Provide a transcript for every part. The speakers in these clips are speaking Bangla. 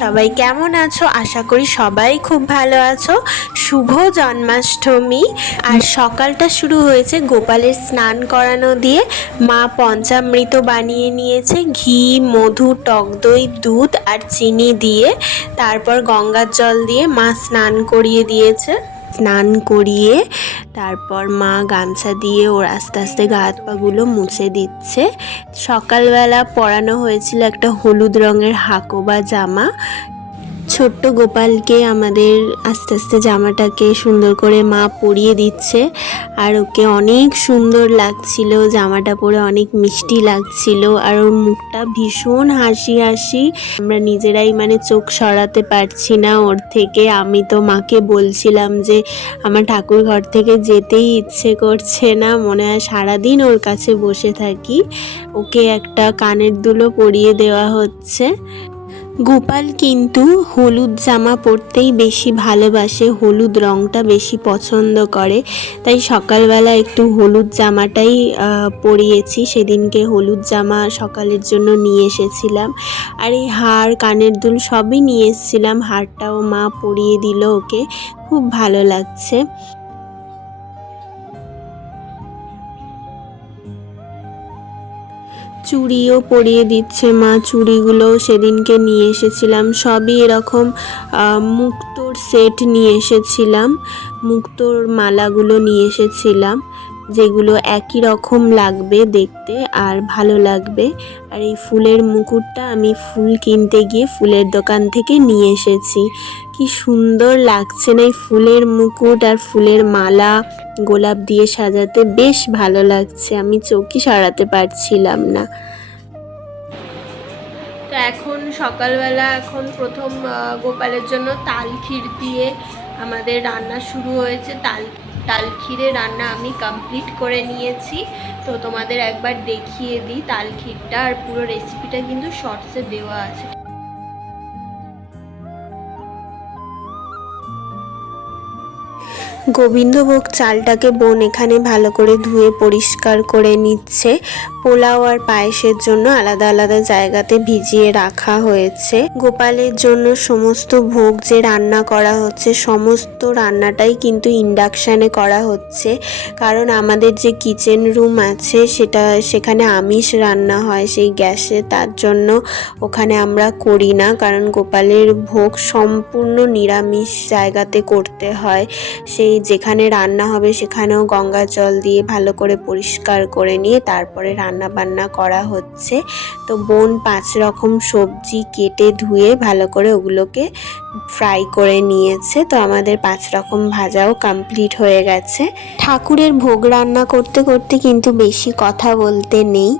সবাই কেমন আছো? আশা করি সবাই খুব ভালো আছো। শুভ জন্মাষ্টমী। আর সকালটা শুরু হয়েছে গোপালের স্নান করানো দিয়ে। মা পঞ্চামৃত বানিয়ে নিয়েছে ঘি, মধু, টক দই, দুধ আর চিনি দিয়ে। তারপর গঙ্গার জল দিয়ে মা স্নান করিয়ে দিয়েছে। স্নান করিয়ে তারপর মা গামছা দিয়ে ওর আস্তে আস্তে গা হাত পাগুলো মুছে দিচ্ছে। সকালবেলা পরানো হয়েছিল একটা হলুদ রঙের হাকো বা জামা। ছোট্ট গোপালকে আমাদের আস্তে আস্তে জামাটাকে সুন্দর করে মা পরিয়ে দিচ্ছে। আর ওকে অনেক সুন্দর লাগছিল, জামাটা পরে অনেক মিষ্টি লাগছিল, আর ওর মুখটা ভীষণ হাসি হাসি। আমরা নিজেরাই মানে চোখ সরাতে পারছি না ওর থেকে। আমি তো মাকে বলছিলাম যে, আমার ঠাকুর ঘর থেকে যেতেই ইচ্ছে করছে না, মনে হয় সারাদিন ওর কাছে বসে থাকি। ওকে একটা কানের দুলো পরিয়ে দেওয়া হচ্ছে। গোপাল কিন্তু হলুদ জামা পরতেই বেশি ভালোবাসে, হলুদ রঙটা বেশি পছন্দ করে। তাই সকালবেলা একটু হলুদ জামাটাই পরিয়েছি। সেদিনকে হলুদ জামা সকালের জন্য নিয়ে এসেছিলাম। আর এই হার, কানের দুল সবই নিয়ে এসেছিলাম। হারটাও মা পরিয়ে দিল ওকে। খুব ভালো লাগছে। চুড়িও পরিয়ে দিচ্ছে মা চুড়িগুলো সেদিনকে নিয়ে এসেছিলাম। সবই এরকম মুক্তোর সেট নিয়ে এসেছিলাম, মুক্তোর মালাগুলো নিয়ে এসেছিলাম। যেগুলো একই রকম লাগবে দেখতে আর ভালো লাগবে। আর এই ফুলের মুকুটটা আমি ফুল কিনতে গিয়ে ফুলের দোকান থেকে নিয়ে এসেছি। কি সুন্দর লাগছে না এই ফুলের মুকুট আর ফুলের মালা গোলাপ দিয়ে সাজাতে। বেশ ভালো লাগছে, আমি চোখই সরাতে পারছিলাম না। তো এখন সকালবেলা এখন প্রথম গোপালের জন্য তাল ক্ষীর দিয়ে আমাদের রান্না শুরু হয়েছে। তাল তাল ক্ষীরে রান্না আমি কমপ্লিট করে নিয়েছি। তো তোমাদের একবার দেখিয়ে দিই তাল ক্ষীরটা আর পুরো রেসিপিটা কিন্তু শর্টসে দেওয়া আছে। গোবিন্দভোগ চালটাকে বোন এখানে ভালো করে ধুয়ে পরিষ্কার করে নিচ্ছে। পোলাও আর পায়েসের জন্য আলাদা আলাদা জায়গাতে ভিজিয়ে রাখা হয়েছে। গোপালের জন্য সমস্ত ভোগ যে রান্না করা হচ্ছে, সমস্ত রান্নাটাই কিন্তু ইন্ডাকশানে করা হচ্ছে। কারণ আমাদের যে কিচেন রুম আছে, সেটা, সেখানে আমিষ রান্না হয়, সেই গ্যাসে, তার জন্য ওখানে আমরা করি না। কারণ গোপালের ভোগ সম্পূর্ণ নিরামিষ জায়গাতে করতে হয়। সেই যেখানে রান্না হবে সেখানেও গঙ্গা জল দিয়ে ভালো করে পরিষ্কার করে নিয়ে তারপরে রান্না বান্না করা হচ্ছে। তো বোন পাঁচ রকম সবজি কেটে ধুয়ে ভালো করে ওগুলোকে ফ্রাই করে নিয়েছে। তো আমাদের পাঁচ রকম ভাজাও কমপ্লিট হয়ে গেছে। ঠাকুরের ভোগ রান্না করতে করতে কিন্তু বেশি কথা বলতে নেই।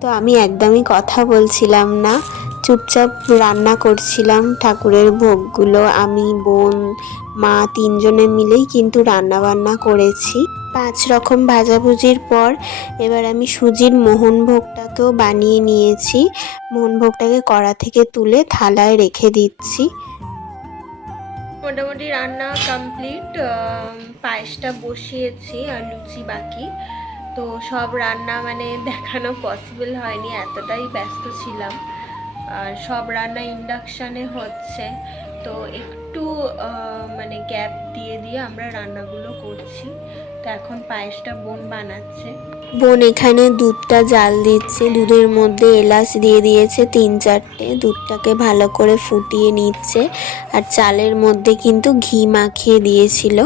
তো আমি একদমই কথা বলছিলাম না, চুপচাপ রান্না করছিলাম ঠাকুরের ভোগগুলো। আমি, বোন মা তিনজনে মিলেই কিন্তু রান্না বান্না করেছি। পাঁচ রকম ভাজাভুজির পর এবার আমি সুজির মোহনভোগটাকেও বানিয়ে নিয়েছি। মোহনভোগটাকে কড়া থেকে তুলে থালায় রেখে দিচ্ছি। মোটামুটি রান্না কমপ্লিট পায়েসটা বসিয়েছি আর লুচি বাকি। তো সব রান্না মানে দেখানো পসিবল হয়নি, এতটাই ব্যস্ত ছিলাম। আর সব রান্না ইন্ডাকশানে হচ্ছে। তো একটু মানে গ্যাপ দিয়ে দিয়ে আমরা রান্নাগুলো করছি। তো এখন পায়েসটা বোন বানাচ্ছে। বোন এখানে দুধটা জাল দিচ্ছে, দুধের মধ্যে এলাচ দিয়ে দিয়েছে তিন চারটে, দুধটাকে ভালো করে ফুটিয়ে নিচ্ছে। আর চালের মধ্যে কিন্তু ঘি মাখিয়ে দিয়েছিল।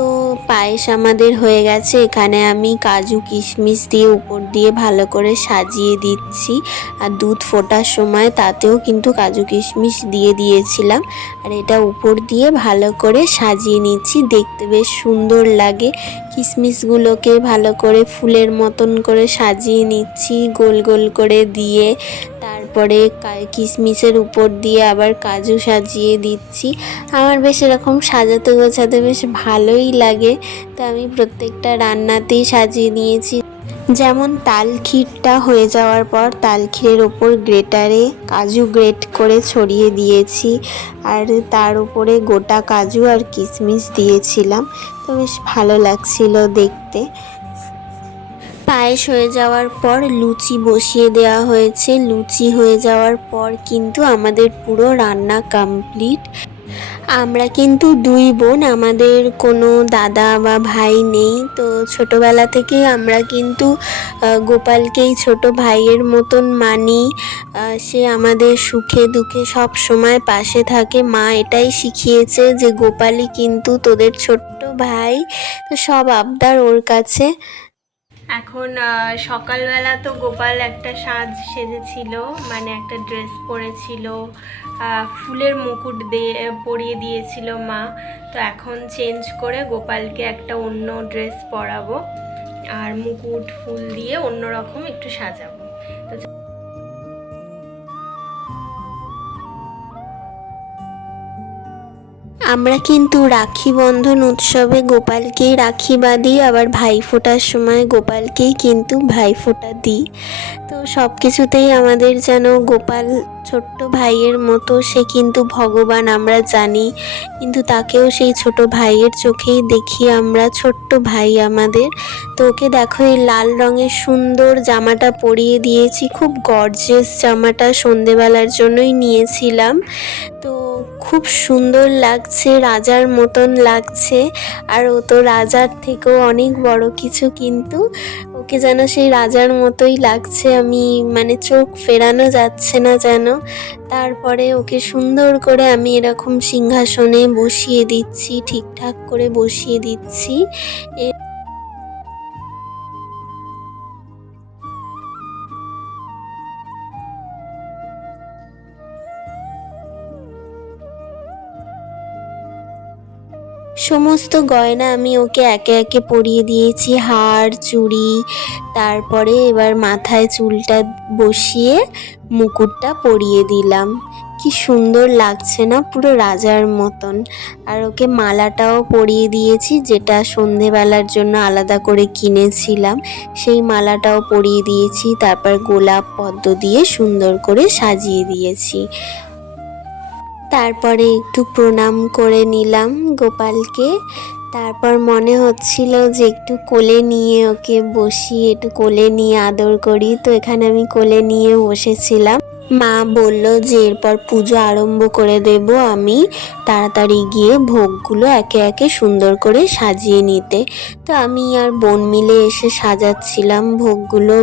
তো পায়েস আমাদের হয়ে গেছে। এখানে আমি কাজু, কিশমিশ দিয়ে উপর দিয়ে ভালো করে সাজিয়ে দিচ্ছি। আর দুধ ফোটার সময় তাতেও কিন্তু কাজু, কিশমিশ দিয়ে দিয়েছিলাম। আর এটা উপর দিয়ে ভালো করে সাজিয়ে নিচ্ছি। দেখতে বেশ সুন্দর লাগে। কিশমিশগুলোকে ভালো করে ফুলের মতন করে সাজিয়ে নিচ্ছি, গোল গোল করে দিয়ে। তারপরে কিশমিশের উপর দিয়ে আবার কাজু সাজিয়ে দিচ্ছি। আমার বেশ এরকম সাজাতে গোছাতে বেশ ভালোই লাগে। তো আমি প্রত্যেকটা রান্নাতেই সাজিয়ে নিয়েছি। যেমন তাল ক্ষীরটা হয়ে যাওয়ার পর তাল ক্ষীরের ওপর গ্রেটারে কাজু গ্রেট করে ছড়িয়ে দিয়েছি আর তার উপরে গোটা কাজু আর কিশমিশ দিয়েছিলাম। তো বেশ ভালো লাগছিল দেখতে। পায়েস হয়ে যাওয়ার পর লুচি বসিয়ে দেওয়া হয়েছে। লুচি হয়ে যাওয়ার পর কিন্তু আমাদের পুরো রান্না কমপ্লিট আমরা কিন্তু দুই বোন, আমাদের কোনো দাদা বা ভাই নেই। তো ছোটবেলা থেকেই আমরা কিন্তু গোপালকেই ছোট ভাইয়ের মতন মানি। সে আমাদের সুখে দুঃখে সব সময় পাশে থাকে। মা এটাই শিখিয়েছে যে গোপালই কিন্তু তোদের ছোট্ট ভাই। তো সব আবদার ওর কাছে। এখন সকালবেলা তো গোপাল একটা সাজ সেজেছিল মানে একটা ড্রেস পরেছিল ফুলের মুকুট দিয়ে, পরিয়ে দিয়েছিল মা। তো এখন চেঞ্জ করে গোপালকে একটা অন্য ড্রেস পরাবো, আর মুকুট, ফুল দিয়ে অন্যরকম একটু সাজাবো। তো আমরা কিন্তু রাখি বন্ধন উৎসবে গোপালকেই রাখি বাঁধি আবার ভাইফোঁটার সময় গোপালকেই কিন্তু ভাইফোঁটা দিই। তো সব কিছুতেই আমাদের যেন গোপাল ছোট্ট ভাইয়ের মতো, সে কিন্তু ভগবান, আমরা জানি। কিন্তু তাকেও সেই ছোট ভাইয়ের চোখেই দেখি আমরা, ছোট্ট ভাই আমাদের। তো ওকে দেখো, এই লাল রঙের সুন্দর জামাটা পরিয়ে দিয়েছি, খুব গর্জেস জামাটা সন্ধেবেলার জন্যই নিয়েছিলাম। তো খুব সুন্দর লাগছে, রাজার মতন লাগছে। আর ও তো রাজার থেকেও অনেক বড় কিছু কিন্তু ওকে যেন সেই রাজার মতোই লাগছে। আমি মানে চোখ ফেরানো যাচ্ছে না যেন। তারপরে ওকে সুন্দর করে আমি এরকম সিংহাসনে বসিয়ে দিচ্ছি, ঠিকঠাক করে বসিয়ে দিচ্ছি। সমস্ত গয়না আমি ওকে একে একে পরিয়ে দিয়েছি। হার, চুড়ি, তারপরে এবার মাথায় চুলটা বসিয়ে মুকুটটা পরিয়ে দিলাম। কি সুন্দর লাগছে না পুরো রাজার মতন। আর ওকে মালাটাও পরিয়ে দিয়েছি, যেটা সন্ধেবেলার জন্য আলাদা করে কিনেছিলাম। সেই মালাটাও পরিয়ে দিয়েছি, তারপর গোলাপ পদ্ম দিয়ে সুন্দর করে সাজিয়ে দিয়েছি। তারপরে একটু প্রণাম করে নিলাম গোপালকে। তারপর মনে হচ্ছিল যে একটু কোলে নিয়ে ওকে বসি একটু কোলে নিয়ে আদর করি। তো এখানে আমি কোলে নিয়ে বসেছিলাম। মা বলল যে এরপর পুজো আরম্ভ করে দেব আমি। তাড়াতাড়ি গিয়ে ভোগগুলো একে একে সুন্দর করে সাজিয়ে নিতে। তো আমি আর বোন মিলে এসে সাজাচ্ছিলাম ভোগগুলো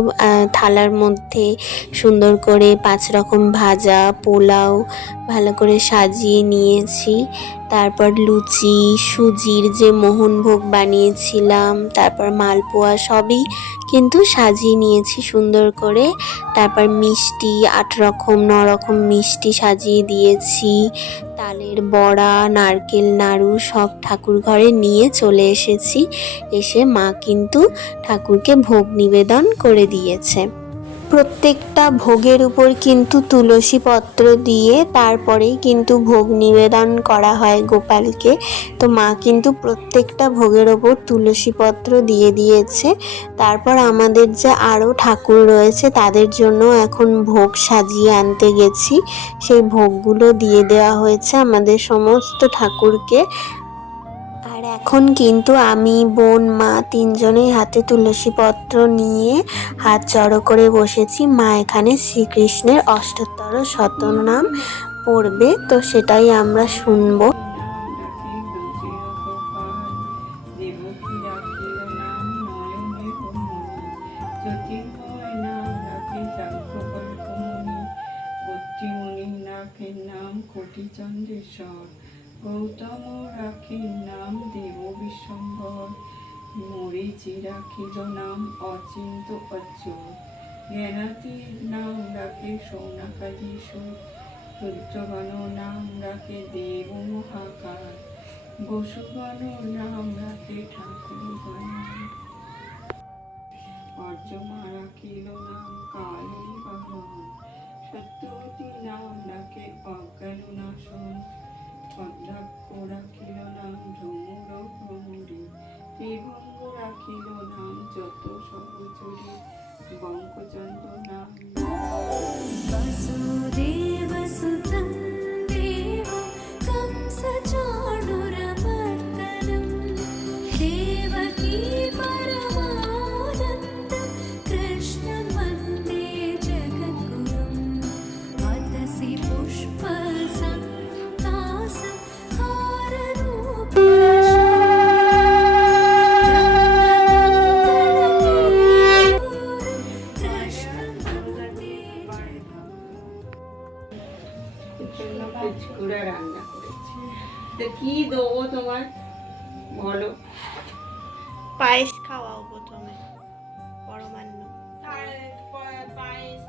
থালার মধ্যে সুন্দর করে পাঁচ রকম ভাজা, পোলাও ভালো করে সাজিয়ে নিয়েছি। তারপর লুচি, সুজির যে মোহনভোগ বানিয়েছিলাম, তারপর মালপোয়া সবই কিন্তু সাজিয়ে নিয়েছি সুন্দর করে। তারপর মিষ্টি আট রকম ন রকম মিষ্টি সাজিয়ে দিয়েছি। তালের বড়া, নারকেল, নাড়ু সব ঠাকুর ঘরে নিয়ে চলে এসেছি। এসে মা কিন্তু ঠাকুরকে ভোগ নিবেদন করে দিয়েছে। প্রত্যেকটা ভোগের উপর কিন্তু তুলসী পত্র দিয়ে তারপরেই কিন্তু ভোগ নিবেদন করা হয় গোপালকে। তো মা কিন্তু প্রত্যেকটা ভোগের ওপর তুলসী পত্র দিয়ে দিয়েছে। তারপর আমাদের যে আরও ঠাকুর রয়েছে, তাদের জন্য এখন ভোগ সাজিয়ে আনতে গেছি। সেই ভোগগুলো দিয়ে দেওয়া হয়েছে আমাদের সমস্ত ঠাকুরকে। আর এখন কিন্তু আমি বোন, মা তিনজনেই হাতে তুলসী পত্র নিয়ে হাত জড়ো করে বসেছি। মা এখানে শ্রীকৃষ্ণের অষ্টোত্তর শতনাম পড়বে, তো সেটাই আমরা শুনব। নাম কোটি চন্দ্রেশ্বর। গৌতম রাখি নাম দেব বিশ্বম্বর মরিচি রাখিল নাম অচিন্ত অচ্যুত। জ্ঞানাতির নাম রাখে সৌনাকাধীশ্বর রুদ্রগণ নাম রাখে দেব মহাকাল। বসুগণ নাম রাখে ঠাকুর অধ্যাক্ষ রাখিল নাম রান্না করেছি। তো কি দেবো তোমার? বলো। পায়েস খাওয়াও প্রথমে পরমান্ন। পায়েস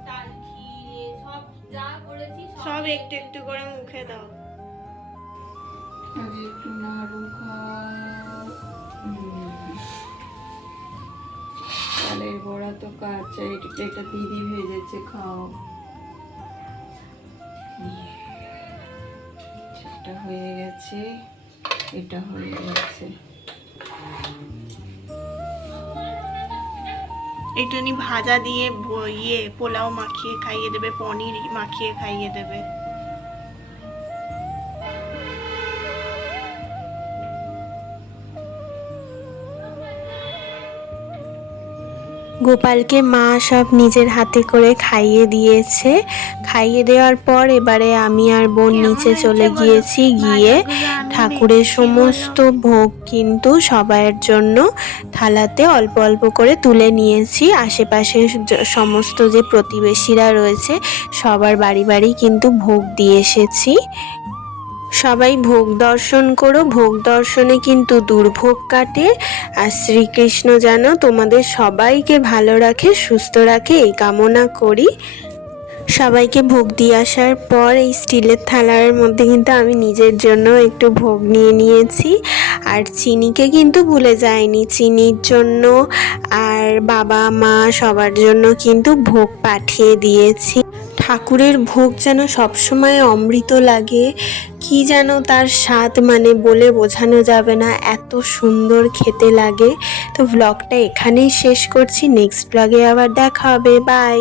সব যা করেছি সব একটু একটু করে মুখে দাও। আজ একটু নাড়ু। চালের বড়া তো কাঁচা এটা দিদি ভেজেছে খাও। হয়ে গেছে। এটা হয়ে গেছে। একটুখানি ভাজা দিয়ে ইয়ে পোলাও মাখিয়ে খাইয়ে দেবে, পনির মাখিয়ে খাইয়ে দেবে। গোপালকে মা সব নিজের হাতে করে খাইয়ে দিয়েছে। খাইয়ে দেওয়ার পর এবারে আমি আর বোন নিচে চলে গিয়েছি গিয়ে ঠাকুরের সমস্ত ভোগ কিন্তু সবার জন্য থালাতে অল্প অল্প করে তুলে নিয়েছি। আশেপাশের য- সমস্ত যে প্রতিবেশীরা রয়েছে সবার বাড়ি বাড়ি কিন্তু ভোগ দিয়ে এসেছি। সবাই ভোগ দর্শন করো। ভোগ দর্শনে কিন্তু দুর্ভোগ কাটে। আর শ্রীকৃষ্ণ যেন তোমাদের সবাইকে ভালো রাখে, সুস্থ রাখে, এই কামনা করি। সবাইকে ভোগ দিয়ে আসার পর এই স্টিলের থালার মধ্যে কিন্তু আমি নিজের জন্য একটু ভোগ নিয়ে নিয়েছি। আর চিনিকে কিন্তু ভুলে যায়নি চিনির জন্য আর বাবা, মা সবার জন্য কিন্তু ভোগ পাঠিয়ে দিয়েছি। ঠাকুরের ভোগ যেন সবসময় অমৃত লাগে, কি যেন তার স্বাদ মানে বলে বোঝানো যাবে না, এত সুন্দর খেতে লাগে। তো ব্লগটা এখানেই শেষ করছি। নেক্সট ব্লগে আবার দেখা হবে। বাই